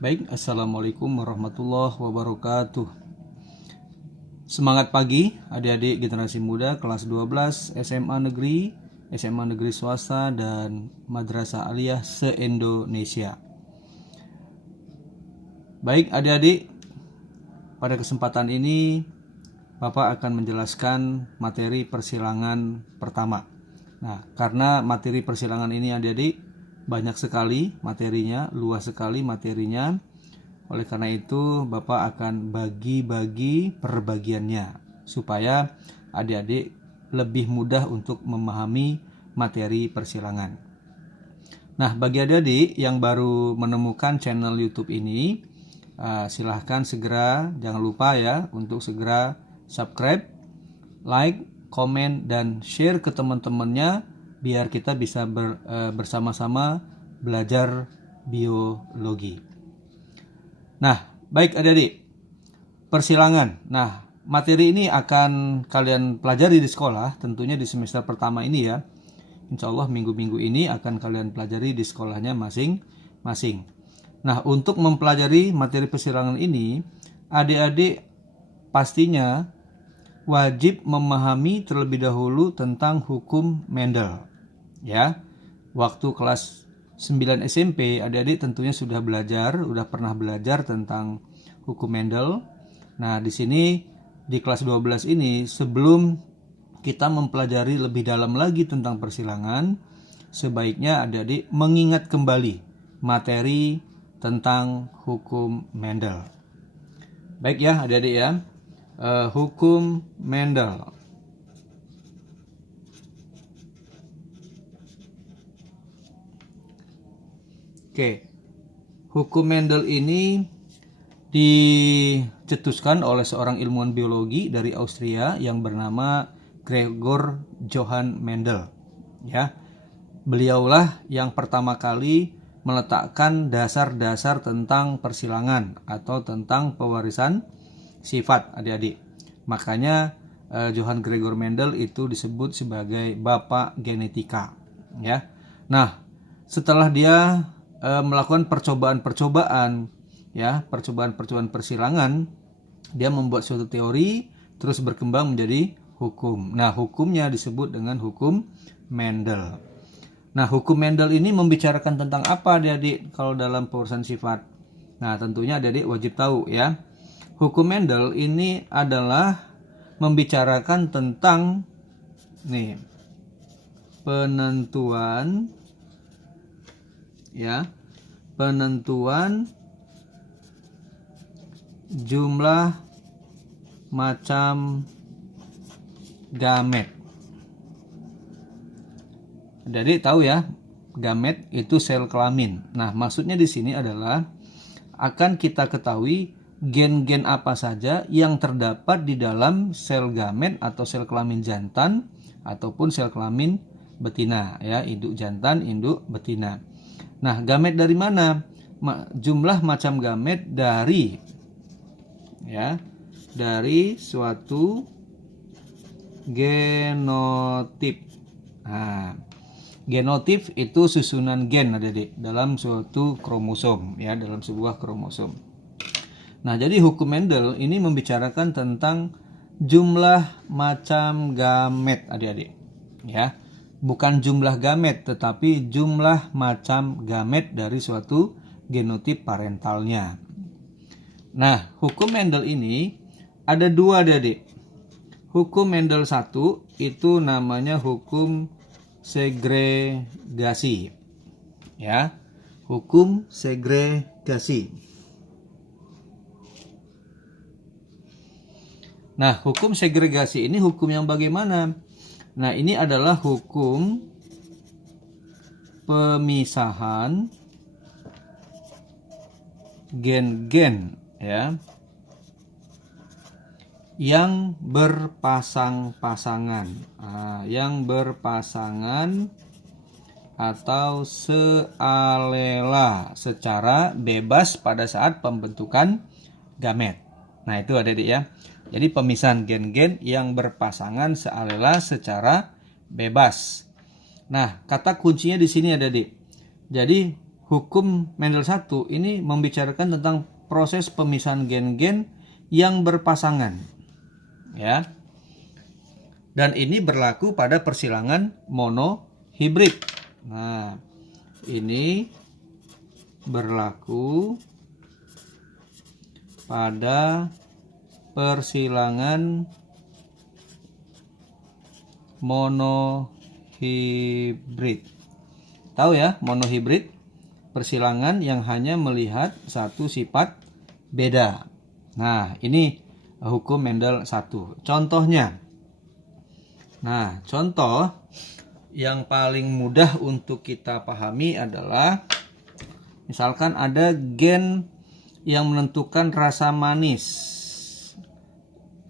Baik, Assalamualaikum warahmatullahi wabarakatuh. Semangat pagi adik-adik generasi muda kelas 12 SMA negeri, SMA negeri swasta, dan madrasah aliyah se-Indonesia. Baik adik-adik, pada kesempatan ini Bapak akan menjelaskan materi persilangan pertama. Nah, karena materi persilangan ini adik-adik banyak sekali materinya, luas sekali materinya. Oleh karena itu, Bapak akan bagi-bagi perbagiannya supaya adik-adik lebih mudah untuk memahami materi persilangan. Nah, bagi adik-adik yang baru menemukan channel YouTube ini, silahkan segera, jangan lupa ya, untuk segera subscribe, like, komen, dan share ke teman-temannya biar kita bisa bersama-sama belajar biologi. Nah, baik adik-adik, persilangan. Nah, materi ini akan kalian pelajari di sekolah, tentunya di semester pertama ini ya. Insya Allah minggu-minggu ini akan kalian pelajari di sekolahnya masing-masing. Nah, untuk mempelajari materi persilangan ini, adik-adik pastinya wajib memahami terlebih dahulu tentang hukum Mendel. Ya, waktu kelas 9 SMP, adik-adik tentunya sudah pernah belajar tentang hukum Mendel. Nah, di sini di kelas 12 ini, sebelum kita mempelajari lebih dalam lagi tentang persilangan, sebaiknya adik-adik mengingat kembali materi tentang hukum Mendel. Baik ya adik-adik ya. Hukum Mendel. Oke. Hukum Mendel ini dicetuskan oleh seorang ilmuwan biologi dari Austria yang bernama Gregor Johann Mendel. Ya. Beliaulah yang pertama kali meletakkan dasar-dasar tentang persilangan atau tentang pewarisan sifat adik-adik. Makanya Johann Gregor Mendel itu disebut sebagai bapak genetika ya. Nah, setelah dia melakukan percobaan-percobaan persilangan, dia membuat suatu teori terus berkembang menjadi hukum. Nah, hukumnya disebut dengan hukum Mendel. Nah, hukum Mendel ini membicarakan tentang apa adik-adik kalau dalam pewarisan sifat? Nah, tentunya adik-adik wajib tahu ya. Hukum Mendel ini adalah membicarakan tentang penentuan jumlah macam gamet. Jadi tahu ya, gamet itu sel kelamin. Nah, maksudnya di sini adalah akan kita ketahui gen-gen apa saja yang terdapat di dalam sel gamet atau sel kelamin jantan ataupun sel kelamin betina ya, induk jantan, induk betina. Nah, gamet dari mana? Jumlah macam gamet dari suatu genotip. Nah, genotip itu susunan gen adik-adik dalam suatu kromosom ya, dalam sebuah kromosom. Nah, jadi hukum Mendel ini membicarakan tentang jumlah macam gamet adik-adik ya. Bukan jumlah gamet tetapi jumlah macam gamet dari suatu genotip parentalnya. Nah, hukum Mendel ini ada dua adik-adik. Hukum Mendel 1 itu namanya hukum segregasi. Ya. Hukum segregasi. Nah, hukum segregasi ini hukum yang bagaimana? Nah, ini adalah hukum pemisahan gen-gen ya yang berpasang-pasangan. Yang berpasangan atau sealela secara bebas pada saat pembentukan gamet. Nah, itu adik-adik ya. Jadi pemisahan gen-gen yang berpasangan sealela secara bebas. Nah, kata kuncinya di sini adik-adik. Jadi hukum Mendel 1 ini membicarakan tentang proses pemisahan gen-gen yang berpasangan, ya. Dan ini berlaku pada persilangan monohibrid. Nah, ini berlaku pada persilangan monohibrid. Tahu ya, monohibrid? Persilangan yang hanya melihat satu sifat beda. Nah, ini hukum Mendel 1. Contohnya. Nah, contoh yang paling mudah untuk kita pahami adalah misalkan ada gen yang menentukan rasa manis.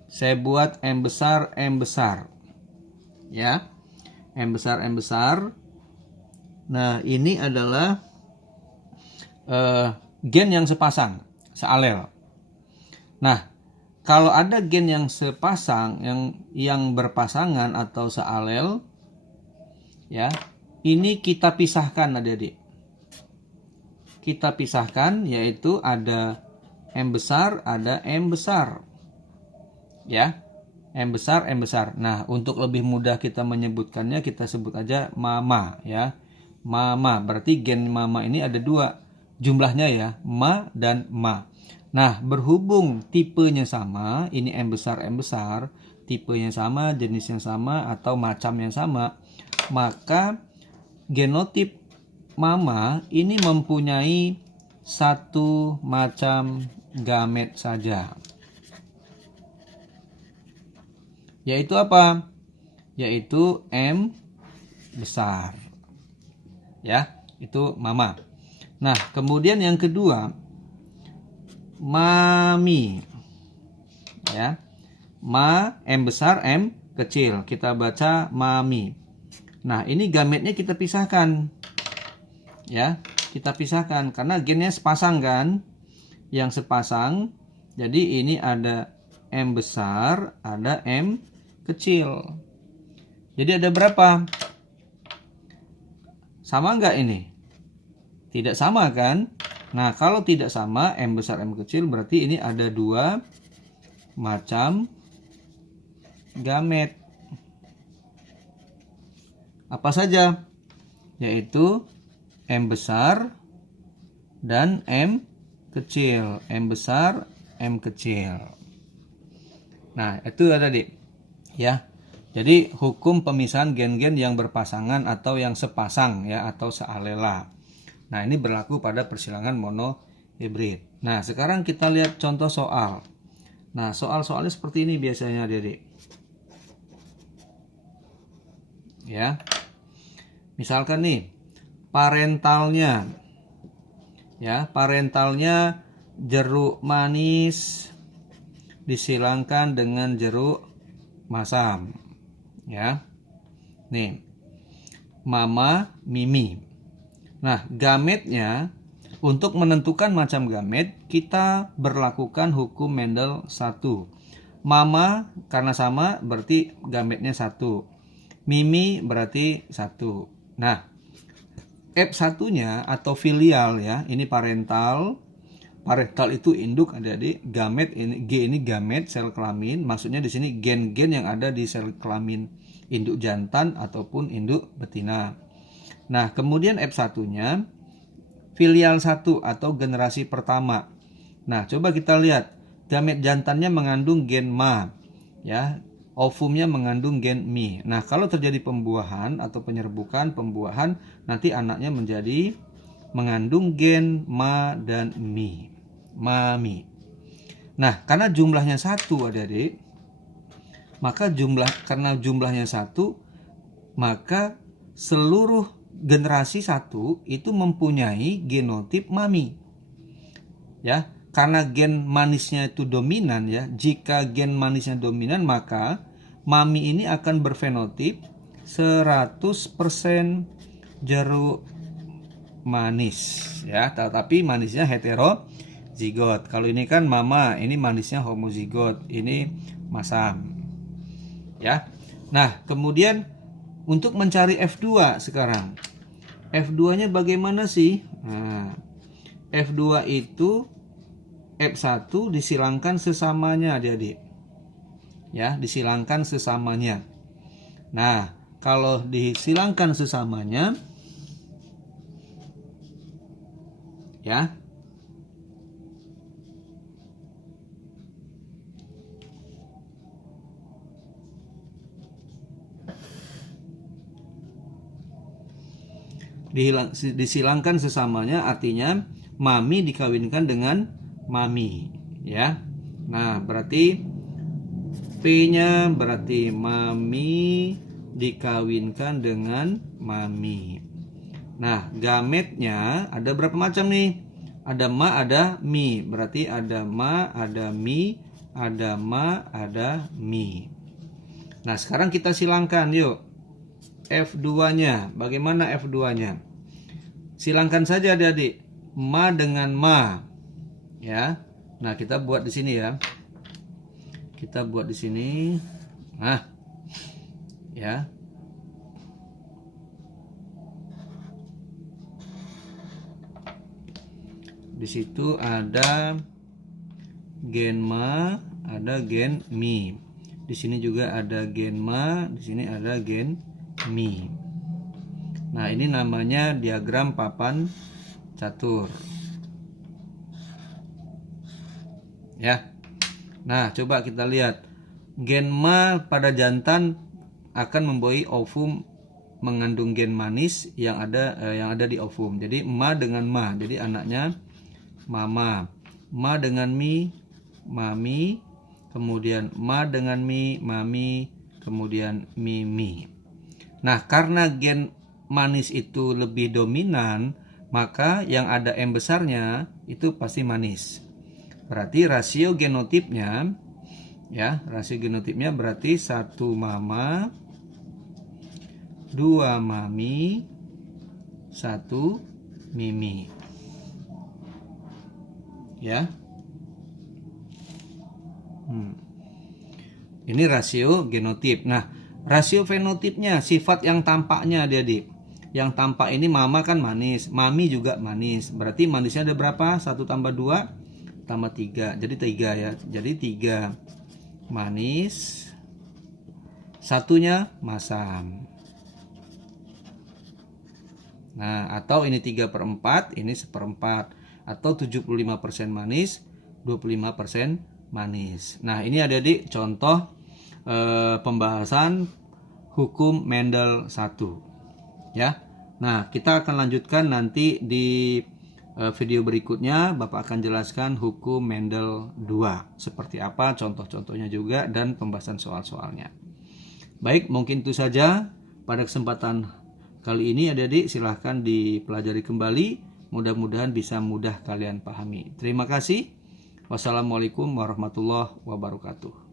Saya buat M besar, ya. M besar. Nah, ini adalah gen yang sepasang, sealel. Nah, kalau ada gen yang sepasang, yang berpasangan atau sealel, ya, ini kita pisahkan, adik-adik. Kita pisahkan, yaitu ada M besar, ada M besar, ya, M besar. Nah, untuk lebih mudah kita menyebutkannya, kita sebut aja mama, ya, mama. Berarti gen mama ini ada dua jumlahnya, ya, ma dan ma. Nah, berhubung tipenya sama, ini M besar, tipenya sama, jenisnya sama, atau macamnya sama, maka genotip mama ini mempunyai satu macam gamet saja. Yaitu apa? Yaitu M besar. Ya, itu mama. Nah, kemudian yang kedua, mami. Ya. M besar, M kecil. Kita baca mami. Nah, ini gametnya kita pisahkan. Ya, kita pisahkan karena gennya sepasang kan? Yang sepasang. Jadi ini ada M besar, ada M kecil. Jadi ada berapa? Sama enggak ini? Tidak sama kan? Nah, kalau tidak sama, M besar, M kecil, berarti ini ada dua macam gamet. Apa saja? Yaitu M besar dan M kecil. M besar, M kecil. Nah, itu tadi. Ya. Jadi, hukum pemisahan gen-gen yang berpasangan atau yang sepasang, ya, atau sealela. Nah, ini berlaku pada persilangan monohibrid. Nah, sekarang kita lihat contoh soal. Nah, soal-soalnya seperti ini biasanya, adik-adik. Ya. Misalkan nih, parentalnya. Ya, parentalnya jeruk manis disilangkan dengan jeruk masam. Ya. Nih. Mama, Mimi. Nah, gametnya, untuk menentukan macam gamet, kita berlakukan hukum Mendel 1. Mama, karena sama, berarti gametnya 1. Mimi, berarti 1. Nah, F1-nya atau filial, ya, ini parental. Parental itu induk, adik-adik. Gamet, ini G ini gamet, sel kelamin. Maksudnya di sini gen-gen yang ada di sel kelamin induk jantan ataupun induk betina. Nah, kemudian F1-nya filial 1 atau generasi pertama. Nah, coba kita lihat. Gamet jantannya mengandung gen ma, ya. Ovumnya mengandung gen mi. Nah, kalau terjadi pembuahan atau penyerbukan pembuahan, nanti anaknya menjadi mengandung gen ma dan mi. Mami. Nah, karena jumlahnya 1, adik-adik, maka karena jumlahnya 1, maka seluruh generasi 1 itu mempunyai genotip mami. Ya, karena gen manisnya itu dominan, ya. Jika gen manisnya dominan, maka mami ini akan berfenotip 100% jeruk manis, ya. Tetapi manisnya heterozigot. Kalau ini kan mama, ini manisnya homozigot, ini masam. Ya. Nah, kemudian untuk mencari F2 sekarang. F2-nya bagaimana sih? Nah, F2 itu F1 disilangkan sesamanya adik-adik. Ya, disilangkan sesamanya. Nah, kalau disilangkan sesamanya, ya, disilangkan sesamanya artinya mami dikawinkan dengan mami, ya. Nah, berarti P-nya berarti mami dikawinkan dengan mami. Nah, gametnya ada berapa macam nih? Ada ma, ada mi. Berarti ada ma, ada mi, ada ma, ada mi. Nah, sekarang kita silangkan yuk. F2-nya. Bagaimana F2-nya? Silangkan saja adik-adik. Ma dengan ma. Ya. Nah, kita buat di sini ya. Kita buat di sini. Nah. Ya. Di situ ada gen ma, ada gen mi. Di sini juga ada gen ma, di sini ada gen mi. Nah, ini namanya diagram papan catur. Ya. Nah, coba kita lihat. Gen ma pada jantan akan membawa ovum mengandung gen manis yang ada di ovum. Jadi ma dengan ma. Jadi anaknya mama. Ma dengan mi, mami. Kemudian ma dengan mi, mami. Kemudian mimi. Nah, karena gen manis itu lebih dominan, maka yang ada M besarnya itu pasti manis. Berarti rasio genotipnya, ya, rasio genotipnya berarti 1 mama, 2 mami, 1 mimi. Ya. Ini rasio genotip. Nah, rasio fenotipnya, sifat yang tampaknya adik-adik. Yang tampak ini mama kan manis, mami juga manis. Berarti manisnya ada berapa? 1 tambah 2 tambah 3. Jadi 3 ya. Jadi 3 manis, satunya masam. Nah, atau ini 3/4, ini 1/4. Atau 75% manis, 25% manis. Nah, ini adik-adik contoh pembahasan hukum Mendel 1. Ya. Nah, kita akan lanjutkan nanti di video berikutnya. Bapak akan jelaskan hukum Mendel 2. Seperti apa contoh-contohnya juga dan pembahasan soal-soalnya. Baik, mungkin itu saja pada kesempatan kali ini adik-adik, silahkan dipelajari kembali. Mudah-mudahan bisa mudah kalian pahami. Terima kasih. Wassalamualaikum warahmatullahi wabarakatuh.